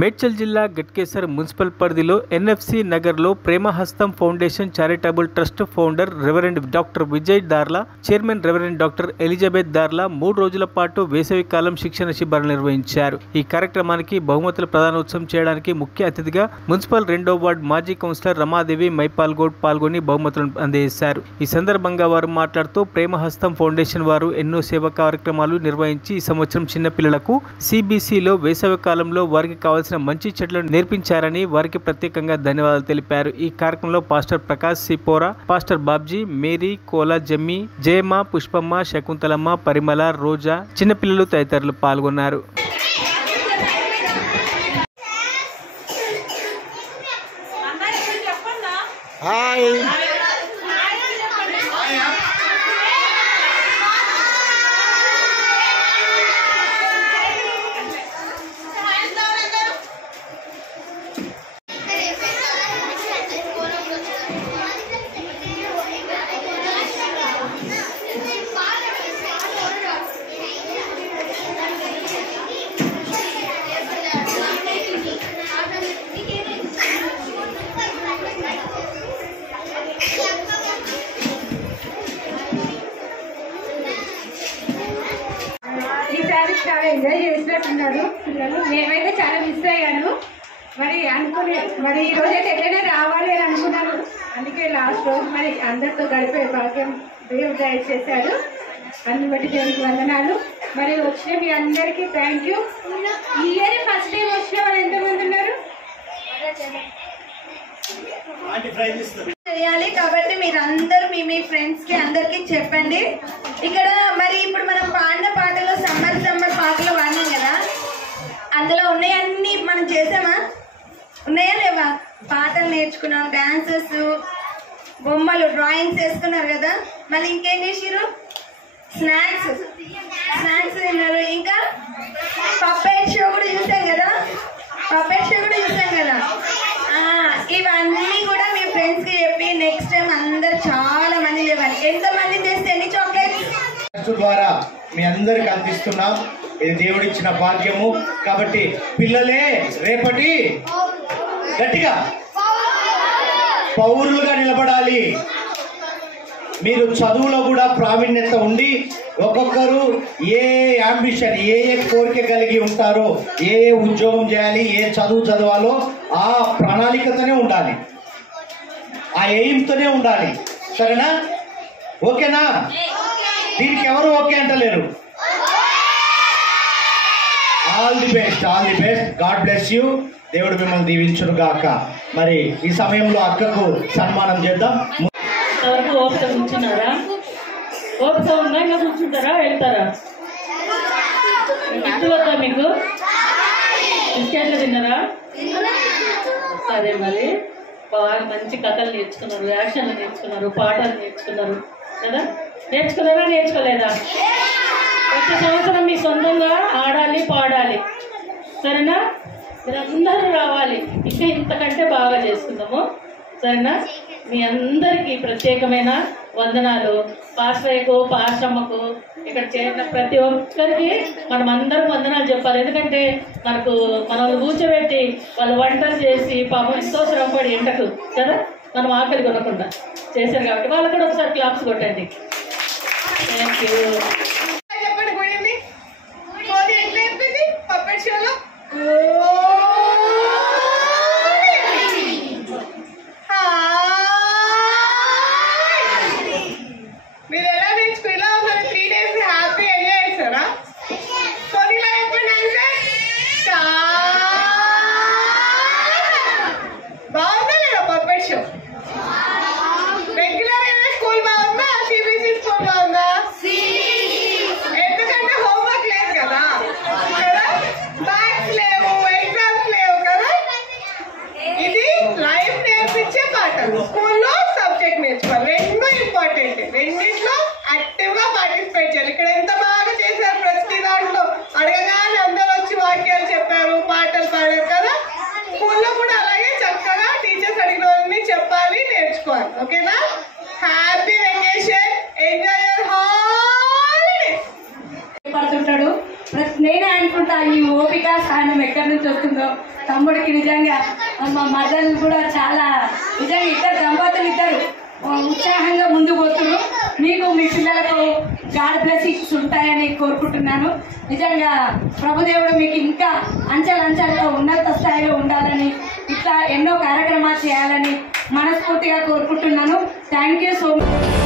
మేడ్చల్ జిల్లా గట్కేసర్ మున్సిపల్ పరిధిలో ఎన్ఎఫ్సి నగర్లో Premahastam foundation charitable trust founder reverend doctor Vijay Darla, chairman reverend doctor Elizabeth Darla 3 రోజుల పాటు వేసవికాలం శిక్షణ శిబిరాలు నిర్వహించారు. ఈ కార్యక్రమానికి బహుమతుల ప్రదానోత్సవం చేయడానికి ముఖ్య అతిథిగా మున్సిపల్ 2వ వార్డు మాజీ కౌన్సిలర్ రమాదేవి మైపాల్ గౌడ్ పాల్గొని బహుమతులను అందజేశారు. ఈ సందర్భంగా వారు మాట్లాడుతూ ప్రేమహస్తం ఫౌండేషన్ వారు ఎన్నో సేవా కార్యక్రమాలు నిర్వహించి ఈ సంవత్సరం చిన్నపిల్లలకు సిబిసిలో వేసవికాలంలో వారికి కావాల్సిన మంచి చెట్లను నేర్పించారని వారికి ప్రత్యేకంగా ధన్యవాదాలు తెలిపారు. ఈ కార్యక్రమంలో pastor Prakash సిపోరా, pastor Babji, Mary, Kola జమ్మి, జయమ్మ, పుష్పమ్మ, శకుంతలమ్మ, పరిమళ, రోజా, చిన్నపిల్లలు తదితరులు పాల్గొన్నారు. చాలా ఎంజాయ్ చేసినట్టున్నారు పిల్లలు. మేమైతే చాలా మిస్ అయ్యాను. మరి ఈ రోజు అయితే ఎక్కడైనా రావాలి అని అనుకున్నాను. అందుకే లాస్ట్ రోజు మరి అందరితో గడిపే భాగ్యం దేవుడు గైడ్ చేశారు. అన్ని బట్టి దేవుడికి వందనాలు. మరి వచ్చిన మీ అందరికీ థ్యాంక్ యూ. ఈ ఇయర్ ఫస్ట్ టైం వచ్చిన వాళ్ళు ఎంతమంది ఉన్నారు? చేయాలి కాబట్టి మీరందరూ మీ ఫ్రెండ్స్ కి అందరికి చెప్పండి. ఇక్కడ మరి ఇప్పుడు మనం పాడిన పాటలు సమ్మర్ పాటలు పాడినాం కదా, అందులో ఉన్నాయన్నీ మనం చేసామా? ఉన్నాయా లేవా? పాటలు నేర్చుకున్నాం, డాన్సెస్, బొమ్మలు, డ్రాయింగ్స్ వేసుకున్నారు కదా. మళ్ళీ ఇంకేం చేసిరు? స్నాక్స్ తిన్నారు. ఇంకా పప్పెట్ షో కూడా చూసాం కదా. ఇవన్నీ కూడా మీ ఫ్రెండ్స్ కి చెప్పి నెక్స్ట్ టైం అందరు చాలా మంది లేవాలి. ఎంత మంది చేస్తే ఎన్ని చాక్లెట్స్ ద్వారా మీ అందరికి అందిస్తున్నాం. ఇది దేవుడిచ్చిన భాగ్యము. కాబట్టి పిల్లలే రేపటి గట్టిగా పౌరులుగా నిలబడాలి. మీరు చదువులో కూడా ప్రావీణ్యత ఉండి ఒక్కొక్కరు ఏ అంబిషన్, ఏ కోరిక కలిగి ఉంటారో, ఏ ఉద్యోగం చేయాలి, ఏ చదువు చదవాలో ఆ ప్రణాళికతోనే ఉండాలి, ఆ ఎయిమ్తోనే ఉండాలి. సరేనా? ఓకేనా? దీనికి ఎవరు ఓకే అంటలేరు. All the best. God bless you. దేవుడు మిమ్మల్ని దీవించును గాక. మరి ఈ సమయంలో అక్కకు సన్మానం చేద్దాం. ఓపిక కూర్చున్నారా? ఓపిక ఉందా? ఇంకా కూర్చుంటారా? వెళ్తారా? ఇటు వద్దా మీకు? బిస్కెట్లు తిన్నారా? అదే మరి బాగా మంచి కథలు నేర్చుకున్నారు, యాక్షన్లు నేర్చుకున్నారు, పాటలు నేర్చుకున్నారు కదా. నేర్చుకోలేదా? వచ్చే సంవత్సరం మీ సొంతంగా ఆడాలి, పాడాలి. సరేనా? మీరందరూ రావాలి. ఇంకా ఇంతకంటే బాగా చేసుకుందాము. సరేనా? మీ అందరికీ ప్రత్యేకమైన వందనాలు. పాస్టర్కు, పాస్టమ్మకు, ఇక్కడ చేరిన ప్రతి ఒక్కరికి మనం అందరం వందనాలు చెప్పాలి. ఎందుకంటే మనల్ని కూర్చోబెట్టి వాళ్ళు వంటలు చేసి పాపం ఎంతో శ్రమపడి ఎండకు కదా మనం ఆకలి కొనకుండా చేశారు కాబట్టి వాళ్ళకు కూడా ఒకసారి క్లాప్స్ కొట్టండి. Thank you. మీరు ఎలా నేర్చుకుని ఇలా ఉన్నారు? 3 days హ్యాపీ ఎంజాయ్ చేస్తారా? ఇలా చెప్పండి. బాగుందా లేదా పప్పెట్ షో? రెగ్యులర్ స్కూల్ బాగుందా? సిబిఎస్ఈ స్కూల్ బాగుందా? ఎందుకంటే హోంవర్క్ లేదు కదా, బ్యాగ్స్ లేవు, ఎగ్జామ్స్ లేవు కదా. ఇది లైఫ్ నేర్పించే పాఠం. స్కూల్లో సబ్జెక్ట్ నేర్చుకోవాలి. రెండు ఇంపార్టెంట్. రెండింటిలో యాక్టివ్ గా పార్టిసిపేట్ చేయాలి. ఇక్కడ ఎంత బాగా చేశారు. ప్రతి దాంట్లో అడగగానే అందరూ వచ్చి వాక్యాలు చెప్పారు, పాటలు పాడారు కదా. స్కూల్లో కూడా అలాగే చక్కగా టీచర్స్ అడిగినవన్నీ చెప్పాలి, నేర్చుకోవాలి. ఓకేనా? Happy vacation. Enjoy your holidays. పడుతుంటాడు నేనే అనుకుంటా ఈ ఓపిక సహనం ఎక్కడి నుంచి వస్తుందో. తమ్ముడికి నిజంగా మా మదర్ కూడా చాలా నిజంగా ఇద్దరు దంపతులు ఇద్దరు ఉత్సాహంగా ముందుకు పోతున్నారు. మీకు మీ పిల్లలకు గాడ్ బ్లెస్సింగ్స్ ఉంటాయని కోరుకుంటున్నాను. నిజంగా ప్రభుదేవుడు మీకు ఇంకా అంచెలంచెలుగా ఉన్నత స్థాయిలో ఉండాలని, ఇట్లా ఎన్నో కార్యక్రమాలు చేయాలని మనస్ఫూర్తిగా కోరుకుంటున్నాను. Thank you so much.